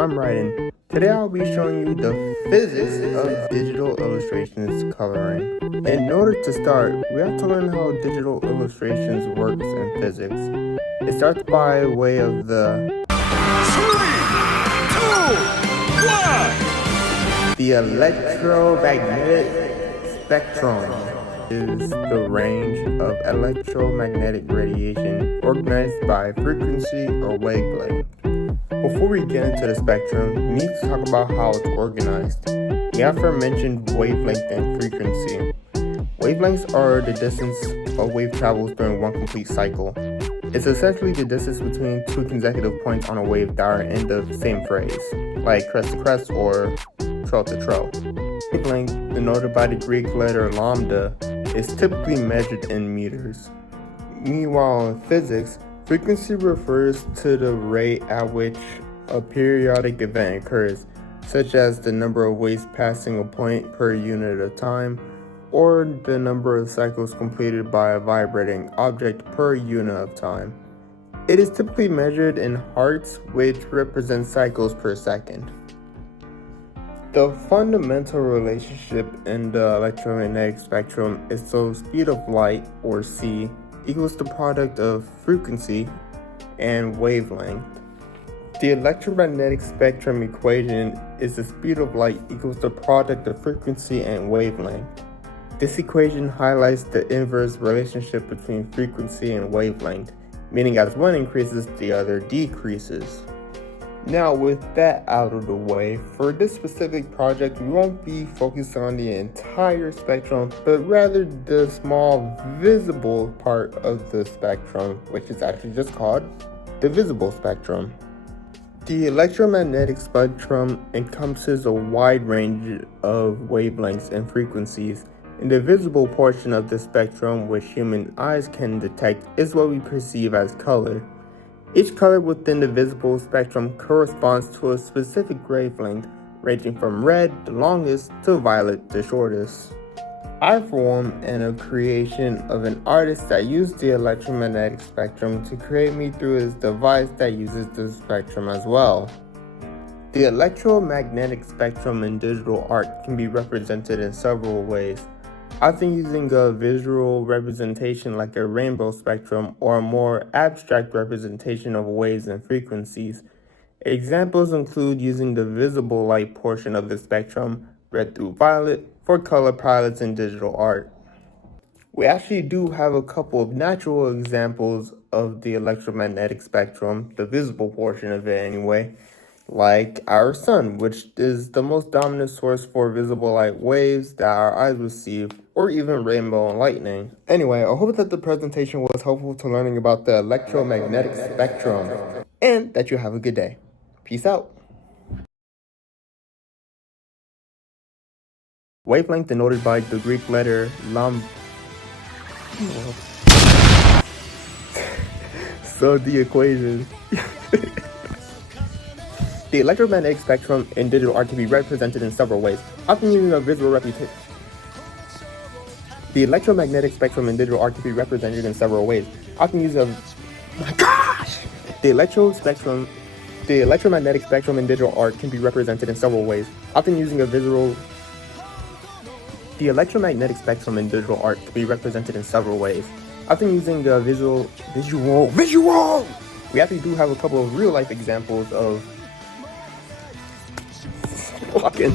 I'm Ryden. Today I'll be showing you the physics of digital illustrations coloring. In order to start, we have to learn how digital illustrations works in physics. It starts by way of the 3, 2, 1. The electromagnetic spectrum is the range of electromagnetic radiation organized by frequency or wavelength. Before we get into the spectrum, we need to talk about how it's organized. The aforementioned wavelength and frequency. Wavelengths are the distance a wave travels during one complete cycle. It's essentially the distance between two consecutive points on a wave that are in the same phase, like crest to crest or trail to trail. Wavelength, denoted by the Greek letter lambda, is typically measured in meters. Meanwhile, in physics, frequency refers to the rate at which a periodic event occurs, such as the number of waves passing a point per unit of time, or the number of cycles completed by a vibrating object per unit of time. It is typically measured in hertz, which represents cycles per second. The fundamental relationship in the electromagnetic spectrum is the speed of light, or c, equals the product of frequency and wavelength. The electromagnetic spectrum equation is the speed of light equals the product of frequency and wavelength. This equation highlights the inverse relationship between frequency and wavelength, meaning as one increases, the other decreases. Now, with that out of the way, for this specific project, we won't be focused on the entire spectrum, but rather the small visible part of the spectrum, which is actually just called the visible spectrum. The electromagnetic spectrum encompasses a wide range of wavelengths and frequencies, and the visible portion of the spectrum, which human eyes can detect, is what we perceive as color. Each color within the visible spectrum corresponds to a specific wavelength, ranging from red, the longest, to violet, the shortest. I, for one, am a creation of an artist that used the electromagnetic spectrum to create me through his device that uses the spectrum as well. The electromagnetic spectrum in digital art can be represented in several ways, often using a visual representation like a rainbow spectrum or a more abstract representation of waves and frequencies. Examples include using the visible light portion of the spectrum, red through violet, for color palettes in digital art. We actually do have a couple of natural examples of the electromagnetic spectrum, the visible portion of it anyway, like our sun, which is the most dominant source for visible light waves that our eyes receive, or even rainbow and lightning. Anyway, I hope that the presentation was helpful to learning about the electromagnetic spectrum, and that you have a good day. Peace out. Wavelength denoted by the Greek letter lambda. So the equation. The electromagnetic spectrum in digital art can be represented in several ways, often using a visual representation. The electromagnetic spectrum in digital art can be represented in several ways, often using a... Oh my gosh! The electromagnetic spectrum in digital art can be represented in several ways, often using a visual... The electromagnetic spectrum in digital art can be represented in several ways, often using a visual... We actually do have a couple of real-life examples of... walking.